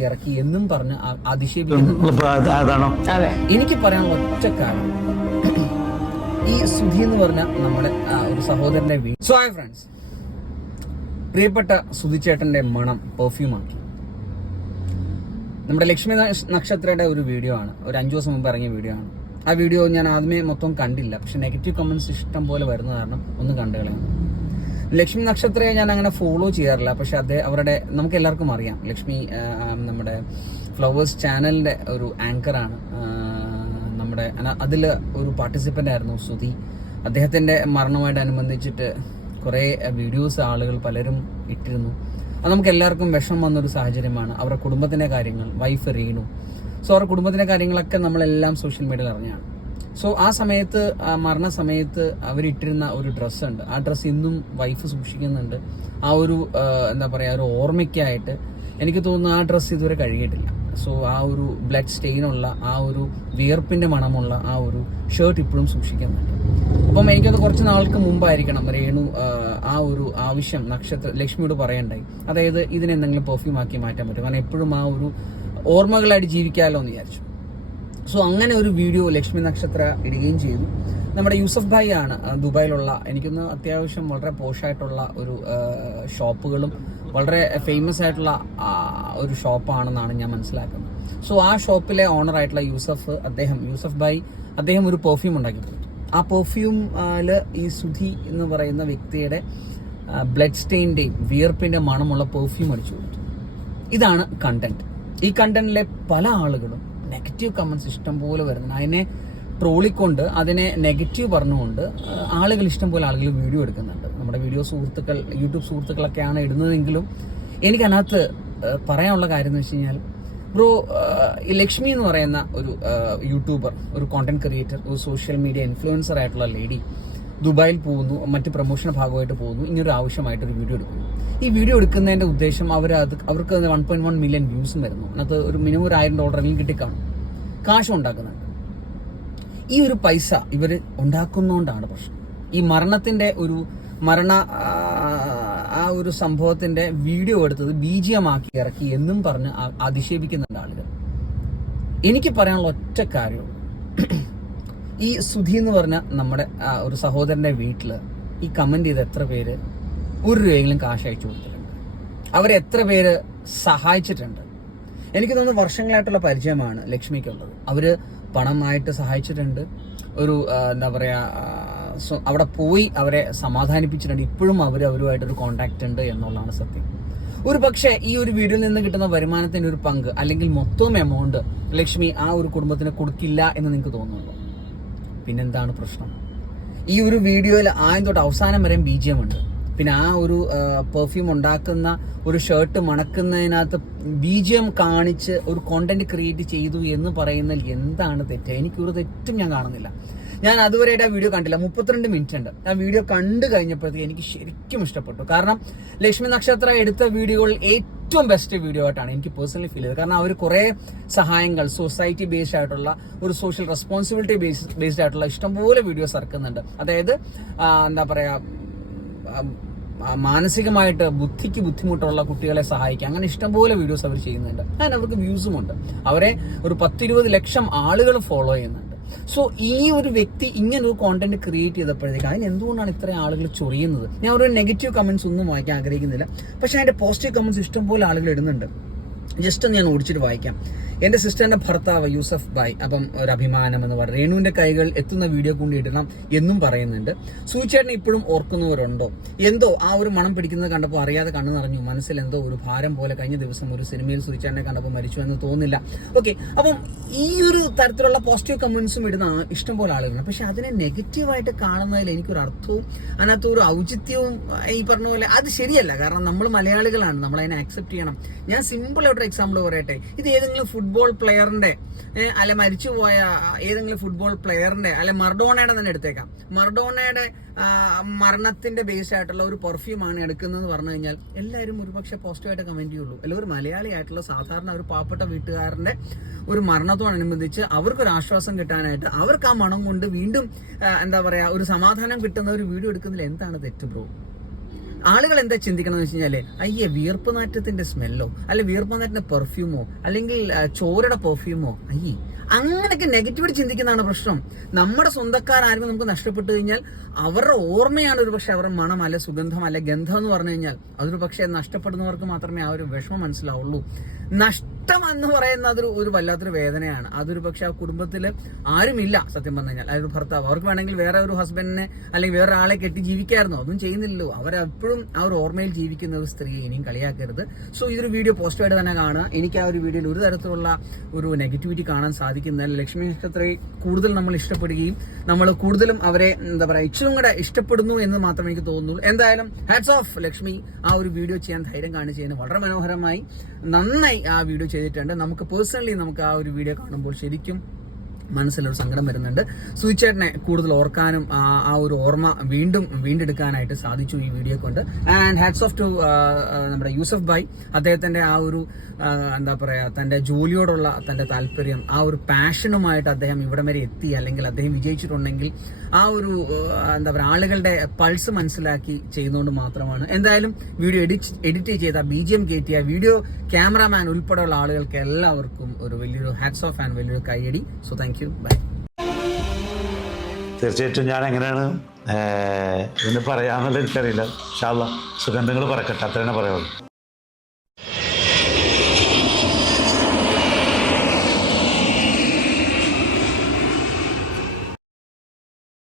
ഇറക്കി എന്നും പറഞ്ഞ് അതിശയിപ്പിക്കുന്നു അധിക്ഷേപിക്കുന്നു അതാണോ? അതെ. എനിക്ക് പറയാനുള്ള ഒറ്റ കാരണം. ഈ സുധി എന്ന് പറഞ്ഞ നമ്മുടെ ഒരു സഹോദരന്റെ വീട് സോ ഹായ് ഫ്രണ്ട്സ് പ്രിയപ്പെട്ട സുധിച്ചേട്ടന്റെ മണം പെർഫ്യൂം ആക്കി നമ്മുടെ ലക്ഷ്മി നക്ഷ- നക്ഷത്രയുടെ ഒരു വീഡിയോ ആണ്. ഒരു അഞ്ചു ദിവസം മുമ്പ് ഇറങ്ങിയ വീഡിയോ ആണ്. ആ വീഡിയോ ഞാൻ ആദ്യമേ മൊത്തം കണ്ടില്ല. പക്ഷെ നെഗറ്റീവ് കമന്റ്സ് ഇഷ്ടം പോലെ വരുന്ന കാരണം ഒന്ന് കണ്ടു കളയുന്നു ലക്ഷ്മി നക്ഷത്രയെ ഞാൻ അങ്ങനെ ഫോളോ ചെയ്യാറില്ല. പക്ഷെ അദ്ദേഹം അവരുടെ നമുക്ക് എല്ലാവർക്കും അറിയാം. ലക്ഷ്മി നമ്മുടെ ഫ്ലവേഴ്സ് ചാനലിന്റെ ഒരു ആങ്കറാണ് നമ്മുടെ അതിൽ ഒരു പാർട്ടിസിപ്പന്റ് ആയിരുന്നു സുധി അദ്ദേഹത്തിന്റെ മരണവുമായിട്ട് അനുബന്ധിച്ചിട്ട് കുറേ വീഡിയോസ് ആളുകൾ പലരും ഇട്ടിരുന്നു. അത് നമുക്ക് എല്ലാവർക്കും വിഷമം വന്നൊരു സാഹചര്യമാണ്. അവരുടെ കുടുംബത്തിന്റെ കാര്യങ്ങൾ വൈഫ് റീണു. സോ അവരുടെ കുടുംബത്തിന്റെ കാര്യങ്ങളൊക്കെ നമ്മളെല്ലാം സോഷ്യൽ മീഡിയയിൽ അറിഞ്ഞാണ് സോ ആ സമയത്ത് മരണ സമയത്ത് അവരിട്ടിരുന്ന ഒരു ഡ്രസ്സുണ്ട്. ആ ഡ്രസ്സ് ഇന്നും വൈഫ് സൂക്ഷിക്കുന്നുണ്ട്. ആ ഒരു എന്താ പറയുക ഒരു ഓർമ്മയ്ക്കായിട്ട് എനിക്ക് തോന്നുന്നു ആ ഡ്രസ്സ് ഇതുവരെ കഴുകിയിട്ടില്ല. സോ ആ ഒരു ബ്ലഡ് സ്റ്റെയിനുള്ള ആ ഒരു വിയർപ്പിന്റെ മണമുള്ള ആ ഒരു ഷർട്ട് ഇപ്പോഴും സൂക്ഷിക്കുന്നുണ്ട്. അപ്പം എനിക്കത് കുറച്ച് നാൾക്ക് മുമ്പായിരിക്കണം. രേണു ആ ഒരു ആവശ്യം നക്ഷത്ര ലക്ഷ്മിയോട് പറയണ്ടായി. അതായത് ഇതിനെന്തെങ്കിലും പെർഫ്യൂം ആക്കി മാറ്റാൻ പറ്റും. കാരണം എപ്പോഴും ആ ഒരു ഓർമ്മകളായിട്ട് ജീവിക്കാമല്ലോ എന്ന് വിചാരിച്ചു. സോ അങ്ങനെ ഒരു വീഡിയോ ലക്ഷ്മി നക്ഷത്ര ഇടുകയും ചെയ്തു. നമ്മുടെ യൂസഫ് ഭായി ആണ് ദുബായിലുള്ള എനിക്കൊന്ന് അത്യാവശ്യം വളരെ പോഷായിട്ടുള്ള ഒരു ഷോപ്പുകളും വളരെ ഫേമസ് ആയിട്ടുള്ള ഒരു ഷോപ്പാണെന്നാണ് ഞാൻ മനസ്സിലാക്കുന്നത്. സോ ആ ഷോപ്പിലെ ഓണർ ആയിട്ടുള്ള യൂസഫ് അദ്ദേഹം യൂസഫ് ഭായി അദ്ദേഹം ഒരു പെർഫ്യൂം ഉണ്ടാക്കി കൊടുത്തു. ആ പെർഫ്യൂമിൽ ഈ സുധി എന്ന് പറയുന്ന വ്യക്തിയുടെ ബ്ലഡ് സ്റ്റെയിന്റെയും വിയർപ്പിന്റെ മണമുള്ള പെർഫ്യൂം അടിച്ചു കൊടുത്തു. ഇതാണ് കണ്ടന്റ് ഈ കണ്ടന്റിലെ പല ആളുകളും നെഗറ്റീവ് കമൻസ് ഇഷ്ടം പോലെ വരുന്നുണ്ട്. അതിനെ ട്രോളിക്കൊണ്ട് അതിനെ നെഗറ്റീവ് പറഞ്ഞുകൊണ്ട് ആളുകൾ ഇഷ്ടം പോലെ ആളുകൾ വീഡിയോ എടുക്കുന്നുണ്ട്. നമ്മുടെ വീഡിയോ സുഹൃത്തുക്കൾ യൂട്യൂബ് സുഹൃത്തുക്കളൊക്കെയാണ് ഇടുന്നതെങ്കിലും എനിക്കതിനകത്ത് പറയാനുള്ള കാര്യം എന്ന് വെച്ച് കഴിഞ്ഞാൽ ബ്രോ ലക്ഷ്മി എന്ന് പറയുന്ന ഒരു യൂട്യൂബർ ഒരു കോണ്ടന്റ് ക്രിയേറ്റർ ഒരു സോഷ്യൽ മീഡിയ ഇൻഫ്ലുവൻസർ ആയിട്ടുള്ള ലേഡി ദുബായിൽ പോകുന്നു മറ്റ് പ്രൊമോഷൻ ഭാഗമായിട്ട് പോകുന്നു ഇങ്ങനൊരു ആവശ്യമായിട്ട് ഒരു വീഡിയോ എടുക്കുന്നു. ഈ വീഡിയോ എടുക്കുന്നതിന്റെ ഉദ്ദേശം അവർ അത് അവർക്ക് വൺ പോയിന്റ് വൺ മില്യൺ വ്യൂസും വരുന്നു. അതിനകത്ത് ഒരു മിനിമം ഒരു ആയിരം ഡോളറെങ്കിലും കിട്ടിക്കാണും. കാശ് ഉണ്ടാക്കുന്നുണ്ട്. ഈ ഒരു പൈസ ഇവർ ഉണ്ടാക്കുന്നതുകൊണ്ടാണ് പ്രശ്നം. ഈ മരണത്തിന്റെ ഒരു മരണ ആ, ഒരു സംഭവത്തിന്റെ വീഡിയോ എടുത്തത് ബീജിയമാക്കി ഇറക്കി എന്നും പറഞ്ഞ് അധിക്ഷേപിക്കുന്നുണ്ട് ആളുകൾ. എനിക്ക് പറയാനുള്ള ഒറ്റ കാര്യം ഈ സുധി എന്ന് പറഞ്ഞ നമ്മുടെ ഒരു സഹോദരന്റെ വീട്ടിൽ ഈ കമന്റ് ചെയ്ത എത്ര പേര് ഒരു രൂപയെങ്കിലും കാശ് അയച്ചു കൊടുത്തിട്ടുണ്ട്. അവരെ എത്ര പേര് സഹായിച്ചിട്ടുണ്ട്? എനിക്ക് തോന്നുന്നു വർഷങ്ങളായിട്ടുള്ള പരിചയമാണ് ലക്ഷ്മിക്കുള്ളത് അവർ പണമായിട്ട് സഹായിച്ചിട്ടുണ്ട്. ഒരു എന്താ പറയാ അവിടെ പോയി അവരെ സമാധാനിപ്പിച്ചിട്ടുണ്ട്. ഇപ്പോഴും അവർ അവരുമായിട്ടൊരു കോണ്ടാക്ട് ഉണ്ട് എന്നുള്ളതാണ് സത്യം. ഒരു പക്ഷേ ഈ ഒരു വീഡിയോയിൽ നിന്ന് കിട്ടുന്ന വരുമാനത്തിന്റെ ഒരു പങ്ക് അല്ലെങ്കിൽ മൊത്തം എമൗണ്ട് ലക്ഷ്മി ആ ഒരു കുടുംബത്തിന് കൊടുക്കില്ല എന്ന് നിങ്ങൾക്ക് തോന്നുന്നുണ്ടോ? പിന്നെന്താണ് പ്രശ്നം? ഈ ഒരു വീഡിയോയിൽ ആദ്യം തൊട്ട് അവസാനം വരെയും ബീജിയം ഉണ്ട് പിന്നെ ആ ഒരു പെർഫ്യൂം ഉണ്ടാക്കുന്ന ഒരു ഷർട്ട് മണക്കുന്നതിനകത്ത് ബി ജി എം കാണിച്ച് ഒരു കോണ്ടന്റ് ക്രിയേറ്റ് ചെയ്തു എന്ന് പറയുന്നതിൽ എന്താണ് തെറ്റ്? എനിക്കൊരു തെറ്റും ഞാൻ കാണുന്നില്ല. ഞാൻ അതുവരെയായിട്ട് ആ വീഡിയോ കണ്ടില്ല. മുപ്പത്തിരണ്ട് മിനിറ്റ് ഉണ്ട്. ആ വീഡിയോ കണ്ടു കഴിഞ്ഞപ്പോഴത്തേക്ക് എനിക്ക് ശരിക്കും ഇഷ്ടപ്പെട്ടു. കാരണം ലക്ഷ്മി നക്ഷത്ര എടുത്ത വീഡിയോകളിൽ ഏറ്റവും ബെസ്റ്റ് വീഡിയോ ആയിട്ടാണ് എനിക്ക് പേഴ്സണലി ഫീൽ ചെയ്തത്. കാരണം അവർ കുറേ സഹായങ്ങൾ സൊസൈറ്റി ബേസ്ഡ് ആയിട്ടുള്ള ഒരു സോഷ്യൽ റെസ്പോൺസിബിലിറ്റി ബേസ് ബേസ്ഡ് ആയിട്ടുള്ള ഇഷ്ടംപോലെ വീഡിയോസ് ഇറക്കുന്നുണ്ട്. അതായത് എന്താ പറയാ ആ, ആ, മാനസികമായിട്ട് ബുദ്ധിക്ക് ബുദ്ധിമുട്ടുള്ള കുട്ടികളെ സഹായിക്കുക. അങ്ങനെ ഇഷ്ടംപോലെ വീഡിയോസ് അവർ ചെയ്യുന്നുണ്ട്. അതിന് അവർക്ക് വ്യൂസും ഉണ്ട്. അവരെ ഒരു പത്തിരുപത് ലക്ഷം ആളുകൾ ഫോളോ ചെയ്യുന്നുണ്ട്. സോ ഈ ഒരു വ്യക്തി ഇങ്ങനെ ഒരു കോണ്ടന്റ് ക്രിയേറ്റ് ചെയ്തപ്പോഴത്തേക്ക് അതിന് എന്തുകൊണ്ടാണ് ഇത്രയും ആളുകൾ ചൊറിയുന്നത്? ഞാൻ ഒരു നെഗറ്റീവ് കമന്റ്സ് ഒന്നും വായിക്കാൻ ആഗ്രഹിക്കുന്നില്ല. പക്ഷെ അതിന്റെ പോസിറ്റീവ് കമന്റ്സ് ഇഷ്ടംപോലെ ആളുകൾ ഇടുന്നുണ്ട്. ജസ്റ്റ് ഒന്ന് ഞാൻ ഓടിച്ചിട്ട് വായിക്കാം. എന്റെ സിസ്റ്ററിന്റെ ഭർത്താവ് യൂസഫ് ബായ് അപ്പം ഒരു അഭിമാനം എന്ന് പറയുന്നത് രേണുവിന്റെ കൈകൾ എത്തുന്ന വീഡിയോ കൊണ്ട് ഇടണം എന്നും പറയുന്നുണ്ട്. സൂചേട്ടനെ ഇപ്പോഴും ഓർക്കുന്നവരുണ്ടോ? എന്തോ ആ ഒരു മണം പിടിക്കുന്നത് കണ്ടപ്പോൾ അറിയാതെ കണ്ണു നിറഞ്ഞു. മനസ്സിൽ എന്തോ ഒരു ഭാരം പോലെ കഴിഞ്ഞ ദിവസം ഒരു സിനിമയിൽ സൂചേട്ടനെ കണ്ടപ്പോൾ മരിച്ചു എന്ന് തോന്നില്ല. ഓക്കെ അപ്പം ഈ ഒരു തരത്തിലുള്ള പോസിറ്റീവ് കമന്റ്സും ഇടുന്ന ഇഷ്ടം പോലെ ആളുകളാണ് പക്ഷെ അതിനെ നെഗറ്റീവായിട്ട് കാണുന്നതിൽ എനിക്കൊരു അർത്ഥവും അതിനകത്ത് ഒരു ഔചിത്യവും ഈ പറഞ്ഞ പോലെ അത് ശരിയല്ല. കാരണം നമ്മൾ മലയാളികളാണ്. നമ്മൾ അതിനെ അക്സെപ്റ്റ് ചെയ്യണം. ഞാൻ സിമ്പിൾ ആയിട്ടൊരു എക്സാമ്പിൾ പറയട്ടെ. ഇത് ഏതെങ്കിലും ഫുട്ബോൾ പ്ലെയറിന്റെ അല്ലെ മരിച്ചുപോയ ഏതെങ്കിലും ഫുട്ബോൾ പ്ലെയറിന്റെ അല്ലെ മർഡോണയുടെ തന്നെ എടുത്തേക്കാം. മർഡോണയുടെ മരണത്തിന്റെ ബേസ് ആയിട്ടുള്ള ഒരു പെർഫ്യൂമാണ് എടുക്കുന്നതെന്ന് പറഞ്ഞു കഴിഞ്ഞാൽ എല്ലാവരും ഒരുപക്ഷെ പോസിറ്റീവായിട്ട് കമന്റ് ചെയ്യുള്ളൂ. അല്ല ഒരു മലയാളി ആയിട്ടുള്ള സാധാരണ ഒരു പാവപ്പെട്ട വീട്ടുകാരന്റെ ഒരു മരണത്തോടനുബന്ധിച്ച് അവർക്കൊരു ആശ്വാസം കിട്ടാനായിട്ട് അവർക്ക് ആ മണം കൊണ്ട് വീണ്ടും എന്താ പറയാ ഒരു സമാധാനം കിട്ടുന്ന ഒരു വീഡിയോ എടുക്കുന്നതിൽ എന്താണ് തെറ്റ് ബ്രോ ആളുകൾ എന്താ ചിന്തിക്കണം എന്ന് വെച്ച് കഴിഞ്ഞാൽ അയ്യേ വീർപ്പ് നാറ്റത്തിന്റെ സ്മെല്ലോ അല്ലെ വീർപ്പ് നാറ്റിന്റെ പെർഫ്യൂമോ അല്ലെങ്കിൽ ചോരയുടെ പെർഫ്യൂമോ അയ്യേ അങ്ങനെയൊക്കെ നെഗറ്റീവായിട്ട് ചിന്തിക്കുന്നതാണ് പ്രശ്നം. നമ്മുടെ സ്വന്തക്കാരും നമുക്ക് നഷ്ടപ്പെട്ടു കഴിഞ്ഞാൽ അവരുടെ ഓർമ്മയാണ് ഒരു പക്ഷെ അവരുടെ മണം അല്ലെ സുഗന്ധം അല്ലെ ഗന്ധം എന്ന് പറഞ്ഞു കഴിഞ്ഞാൽ അതൊരു പക്ഷേ നഷ്ടപ്പെടുന്നവർക്ക് മാത്രമേ ആ ഒരു വിഷമം മനസ്സിലാവുള്ളൂ. നഷ്ടം എന്ന് പറയുന്നത് അതൊരു ഒരു വല്ലാത്തൊരു വേദനയാണ്. അതൊരു പക്ഷെ ആ കുടുംബത്തിൽ ആരുമില്ല സത്യം പറഞ്ഞു കഴിഞ്ഞാൽ. അതൊരു ഭർത്താവ്. അവർക്ക് വേണമെങ്കിൽ വേറെ ഒരു ഹസ്ബൻഡിനെ അല്ലെങ്കിൽ വേറെ ആളെ കെട്ടി ജീവിക്കായിരുന്നോ. ഒന്നും ചെയ്യുന്നില്ലല്ലോ. അവരെപ്പോഴും ആ ഒരു ഓർമ്മയിൽ ജീവിക്കുന്ന ഒരു സ്ത്രീയെ ഇനിയും കളിയാക്കരുത്. സോ ഇതൊരു വീഡിയോ പോസ്റ്ററായിട്ട് തന്നെ കാണുക. എനിക്ക് ആ ഒരു വീഡിയോയിൽ ഒരു തരത്തിലുള്ള ഒരു നെഗറ്റിവിറ്റി കാണാൻ സാധിക്കുന്നില്ല ലക്ഷ്മി നക്ഷത്രയെ കൂടുതൽ നമ്മൾ ഇഷ്ടപ്പെടുകയും നമ്മൾ കൂടുതലും അവരെ എന്താ പറയുക ഇച്ചിരും കൂടെ ഇഷ്ടപ്പെടുന്നു എന്ന് മാത്രമേ എനിക്ക് തോന്നുന്നുള്ളൂ. എന്തായാലും ഹാറ്റ്സ് ഓഫ് ലക്ഷ്മി. ആ ഒരു വീഡിയോ ചെയ്യാൻ ധൈര്യം കാണിച്ചതിന് വളരെ മനോഹരമായി നന്നായി ആ വീഡിയോ ചെയ്തിട്ടുണ്ട്. നമുക്ക് പേഴ്സണലി നമുക്ക് ആ ഒരു വീഡിയോ കാണുമ്പോൾ ശരിക്കും മനസ്സിലൊരു സങ്കടം വരുന്നുണ്ട്. സുചേട്ടനെ കൂടുതൽ ഓർക്കാനും ആ ഒരു ഓർമ്മ വീണ്ടും വീണ്ടെടുക്കാനായിട്ട് സാധിച്ചു ഈ വീഡിയോ കൊണ്ട്. ആൻഡ് ഹാറ്റ്സ് ഓഫ് ടു നമ്മുടെ യൂസഫ് ഭായ്. അദ്ദേഹത്തിന്റെ ആ ഒരു എന്താ പറയാ തന്റെ ജോലിയോടുള്ള തന്റെ താല്പര്യം ആ ഒരു പാഷനുമായിട്ട് അദ്ദേഹം ഇവിടം വരെ എത്തി. അല്ലെങ്കിൽ അദ്ദേഹം വിജയിച്ചിട്ടുണ്ടെങ്കിൽ ആ ഒരു എന്താ പറയുക ആളുകളുടെ പൾസ് മനസ്സിലാക്കി ചെയ്യുന്നതുകൊണ്ട് മാത്രമാണ്. എന്തായാലും വീഡിയോ എഡിറ്റ് എഡിറ്റ് ചെയ്ത ബി ജി എം കയറ്റിയ വീഡിയോ ക്യാമറാമാൻ ഉൾപ്പെടെയുള്ള ആളുകൾക്ക് എല്ലാവർക്കും ഒരു വലിയൊരു ഹാറ്റ്സ് ഓഫ് ആൻഡ് വലിയൊരു കൈയടി സോ താങ്ക് യു ബൈ തീർച്ചയായിട്ടും ഞാൻ എങ്ങനെയാണ് ഇന്ന് ഇതിന് പറയാമെന്നുള്ളത് എനിക്കറിയില്ല. ഷാള്ള സുഗന്ധങ്ങൾ പറക്കട്ടെ അത്രയാണ് പറയുള്ളൂ.